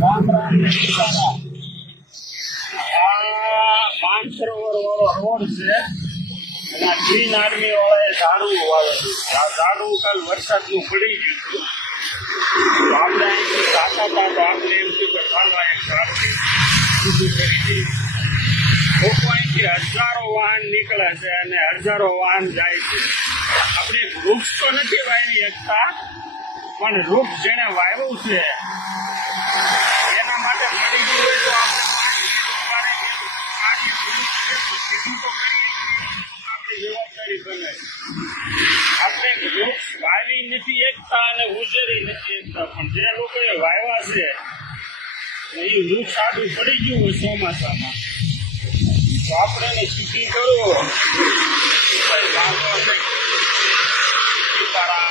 રામ રામ ને સીતારામ. આ માનસરોવર વાળો રોડ છે અને આ ગ્રીન આર્મી વાળાએ ઝાડવું વાવેલું. આ ઝાડવું કાલ વરસાદનું પડી ગયું હતું. તો આપણે અહીંથી જાતા હતા તો આપણે એમ થયું કે ચાલો એક ઝાડથી સીધું કરી દઈએ. લોકો અહીંથી હજારો વાહન નીકળે છે અને હજારો વાહન જાય છે. આપણે વૃક્ષ તો નથી વાવી શકતા, પણ વૃક્ષ જેને વાવ્યું છે એના માટે મળી ગયું હોય તો આપણે જવાબદારી બને. આપણે વૃક્ષ વાવી નથી એકતા અને ઉછેરી નથી એકતા, પણ જે લોકોએ વાવ્યા છે એ વૃક્ષ આડું પડી ગયું હોય ચોમાસામાં તો આપણે એને શીખી કરો. સીતારામ.